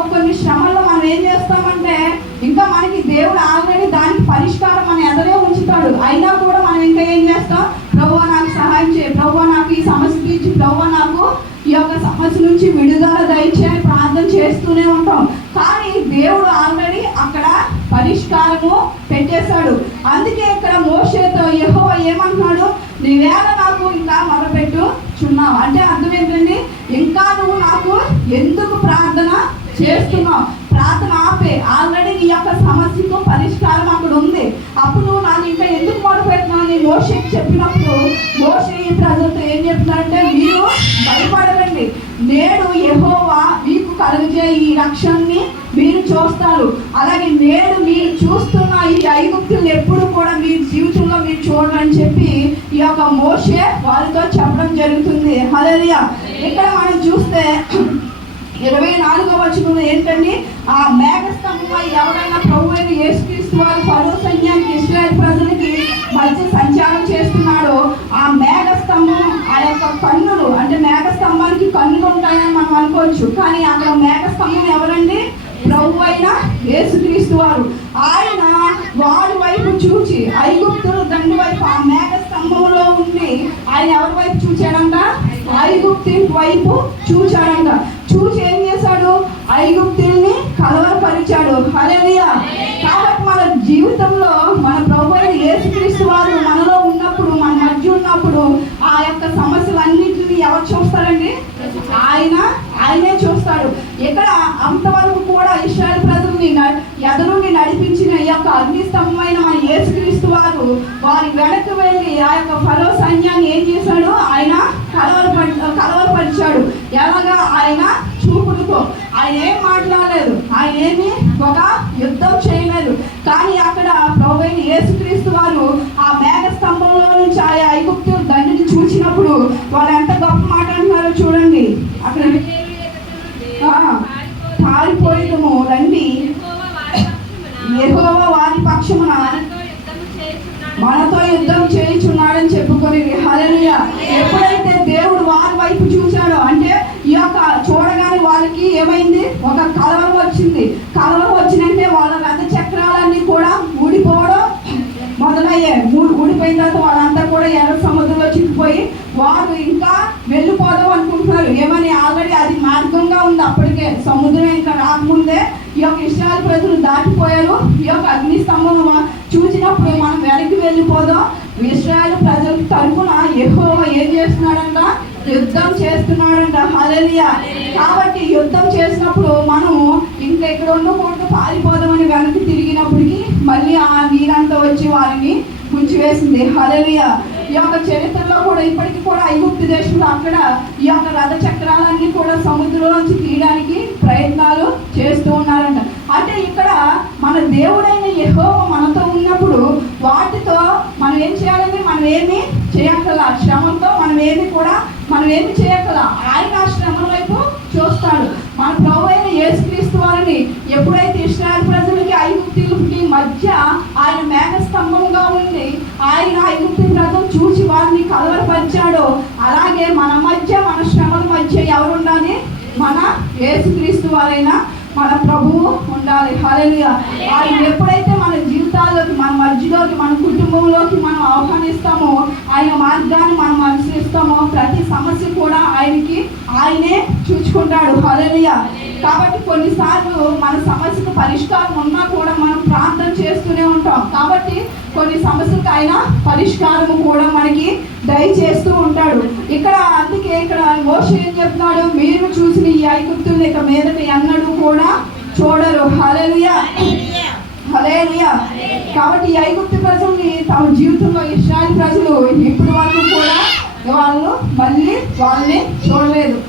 కొన్ని శ్రమల్లో మనం ఏం చేస్తామంటే ఇంకా మనకి దేవుడు ఆల్రెడీ దానికి పరిష్కారం మన ఎదరే ఉంచుతాడు. అయినా కూడా మనం ఇంకా ఏం చేస్తాం? ప్రభు నాకు సహాయం చేయ. ప్రభు నాకు ఈ సమస్య తీర్చి. ప్రభు నాకు ఈ యొక్క సమస్య నుంచి విడుదల దయచేయని ప్రార్థన చేస్తూనే ఉంటాం. కానీ దేవుడు ఆల్రెడీ అక్కడ పరిష్కారము పెట్టేశాడు. అందుకే ఇక్కడ మోసేతో యహో ఏమంటున్నాడు? నీవేళ నాకు ఇంకా మొదలుపెట్టు చున్నావు అంటే అర్థం ఏంటండి? ఇంకా నువ్వు నాకు ఎందుకు ప్రార్థన చేస్తున్నావు ప్రార్థన ఆపే. ఆల్రెడీ నీ యొక్క సమస్యకు పరిష్కారం అక్కడ ఉంది. అప్పుడు నువ్వు నాకు ఇంకా ఎందుకు మొదలుపెట్టినావు నీ మోషకి చెప్పినప్పుడు మోషే ఈ ప్రజలతో ఏం చెప్తున్నారంటే మీరు భయపడకండి. నేడు ఎహోవా మీకు కలుగజే ఈ రక్షణని మీరు చూస్తారు. అలాగే నేడు మీరు చూస్తున్న ఈ ఐగుప్తులు ఎప్పుడు కూడా మీ జీవితంలో మీరు చూడరని చెప్పి ఈ యొక్క మోషే వారితో చెప్పడం జరుగుతుంది. హలరియా ఇక్కడ మనం చూస్తే ఇరవై నాలుగో వచనంలో ఏంటండి ఆ మేఘస్తంభం ఎవరైనా ప్రభు అయిన యేసుక్రీస్తు వారు పరో సైన్యానికి ఇస్రాయల్ ప్రజలకి మధ్య సంచారం చేస్తున్నాడో ఆ మేఘస్తంభం ఆ యొక్క కన్నులు అంటే మేఘస్తంభానికి కన్నులు ఉంటాయని మనం అనుకోవచ్చు. కానీ అక్కడ మేఘస్తంభం ఎవరండి? ప్రభు అయిన యేసుక్రీస్తు వారు. ఆయన వారి వైపు చూచి ఐగుప్తులు దండు వైపు ఆ మేఘ స్తంభంలో ఉండి ఆయన ఎవరి వైపు చూచాడంట? ఐగుప్తి వైపు చూచాడంట. చూసి ఏం చేశాడు? ఐగుప్తుల్ని కలవరపరిచాడు. హల్లెలూయా. కాబట్టి మన జీవితంలో మన ప్రభు అయిన యేసుక్రీస్తు వారు మనలో ఉన్నప్పుడు మన మధ్య ఉన్నప్పుడు ఆ యొక్క సమస్యలన్నింటినీ ఎవరు చూస్తారండి? ఆయన ఆయనే చూస్తాడు. ఇక్కడ అంతవరకు కూడా ఇస్రాయల్ ప్రజల్ని ఎదురుని నడిపించిన ఈ యొక్క అగ్నిస్తంభమైన మన యేసుక్రీస్తు వారు వారి వెనక్కి వెళ్ళి ఆ యొక్క ఫలో సైన్యాన్ని ఏం చేశాడు ఆయన కలవరపడి కలవరపరిచాడు. ఎలాగా? ఆయన చూపులతో. ఆయన ఏం మాట్లాడలేదు. ఆయన ఏమి ఒక యుద్ధం చేయలేదు. కానీ అక్కడ ప్రభు అయిన యేసుక్రీస్తు వారు ఆ మేఘ స్తంభంలో నుంచి ఆ ఐగుప్తు దండిని చూసినప్పుడు వాళ్ళు ఎంత గొప్ప మాట అంటున్నారో చూడండి. అక్కడ పారిపోయేదము రండి యెహోవా వారి పక్షమున మనతో యుద్ధం చేయించున్నాడని చెప్పుకొని హల్లెలూయా ఎప్పుడైతే దేవుడు వారి వైపు చూశాడో అంటే ఈ యొక్క చూడగానే వాళ్ళకి ఏమైంది ఒక కలవరం వచ్చింది కలవరం వచ్చినంటే వాళ్ళ రథ చక్రాలన్నీ కూడా ఊడిపోవడం మొదలయ్యాయి మూడు ఊడిపోయిన తర్వాత వాళ్ళంతా కూడా ఎర్ర సముద్రంలో చిక్కిపోయి వారు ఇంకా వెళ్ళిపోదాం అనుకుంటున్నారు ఏమని ఆల్రెడీ అది మార్గంగా ఉంది. అప్పటికే సముద్రం ఇంకా రాకముందే ఈ యొక్క ఇష్టాల ప్రజలు దాటిపోయారు. ఈ యొక్క అగ్ని స్తంభం చూసినప్పుడు మనం వెనక్కి వెళ్ళిపోదాం. ఇస్రాయల్ ప్రజల తరఫున ఎక్కువ ఏం చేస్తున్నాడంట? యుద్ధం చేస్తున్నాడంట. హల్లెలూయా. కాబట్టి యుద్ధం చేసినప్పుడు మనము ఇంకా ఇక్కడ ఉండకూడదు పారిపోదామని వెనక్కి తిరిగినప్పటికీ మళ్ళీ ఆ నీరంతా వచ్చి వారిని ముంచివేసింది. హల్లెలూయా. ఈ యొక్క చరిత్రలో కూడా ఇప్పటికీ కూడా ఐగుప్తి దేశంలో అక్కడ ఈ యొక్క రథ చక్రాల కూడా సముద్రంలోంచి తీయడానికి ప్రయత్నాలు చేస్తూ ఉన్నారంట అంటే ఇక్కడ మన దేవుడైన యెహోవా మనతో ఉన్నప్పుడు వాటితో మనం ఏం చేయాలంటే మనం ఏమి చేయక్కల శ్రమంతో మనం ఏమి కూడా మనం ఏమి చేయక్కల ఆయన ఆ శ్రమల వైపు చూస్తాడు. మన ప్రభు అయిన యేసుక్రీస్తు వారిని ఎప్పుడైతే ఇస్రాయల్ ప్రజలకి ఐగుప్తులకి మధ్య ఆయన మేఘ స్తంభంగా ఉండి ఆయన ఐగుప్తి ప్రజలు చూసి వారిని కలవరపరిచాడో అలాగే మన మధ్య మన శ్రమల మధ్య ఎవరు ఉండాలి మన యేసుక్రీస్తు వారైన మన ప్రభువు ఉండాలి. హల్లెలూయా. ఆయన ఎప్పుడైతే మన జీవితాల్లోకి మన మధ్యలోకి మన కుటుంబంలోకి మనం ఆహ్వానిస్తామో ఆయన మార్గాన్ని మనం అనుసరిస్తామో ప్రతి సమస్య కూడా ఆయనకి ఆయనే చూచుకుంటాడు హల్లెలూయా. కాబట్టి కొన్నిసార్లు మన సమస్యకు పరిష్కారం ఉన్నా కూడా మనం ప్రార్థన చేస్తూనే ఉంటాం. కాబట్టి కొన్ని సమస్యలకు ఆయన పరిష్కారము కూడా మనకి దయచేస్తూ ఉంటాడు. ఇక్కడ అందుకే ఇక్కడ మోష ఏం చెప్తున్నాడు? మీరు చూసిన ఈ ఐగుప్తుల్ని ఇక మీదట ఎన్నడూ కూడా చూడరు. హల్లెలూయా. హల్లెలూయా. కాబట్టి ఈ ఐగుప్తు ప్రజల్ని తమ జీవితంలో ఇస్రాయల్ ప్రజలు ఇప్పుడు వరకు కూడా వాళ్ళు మళ్ళీ వాళ్ళని చూడలేదు.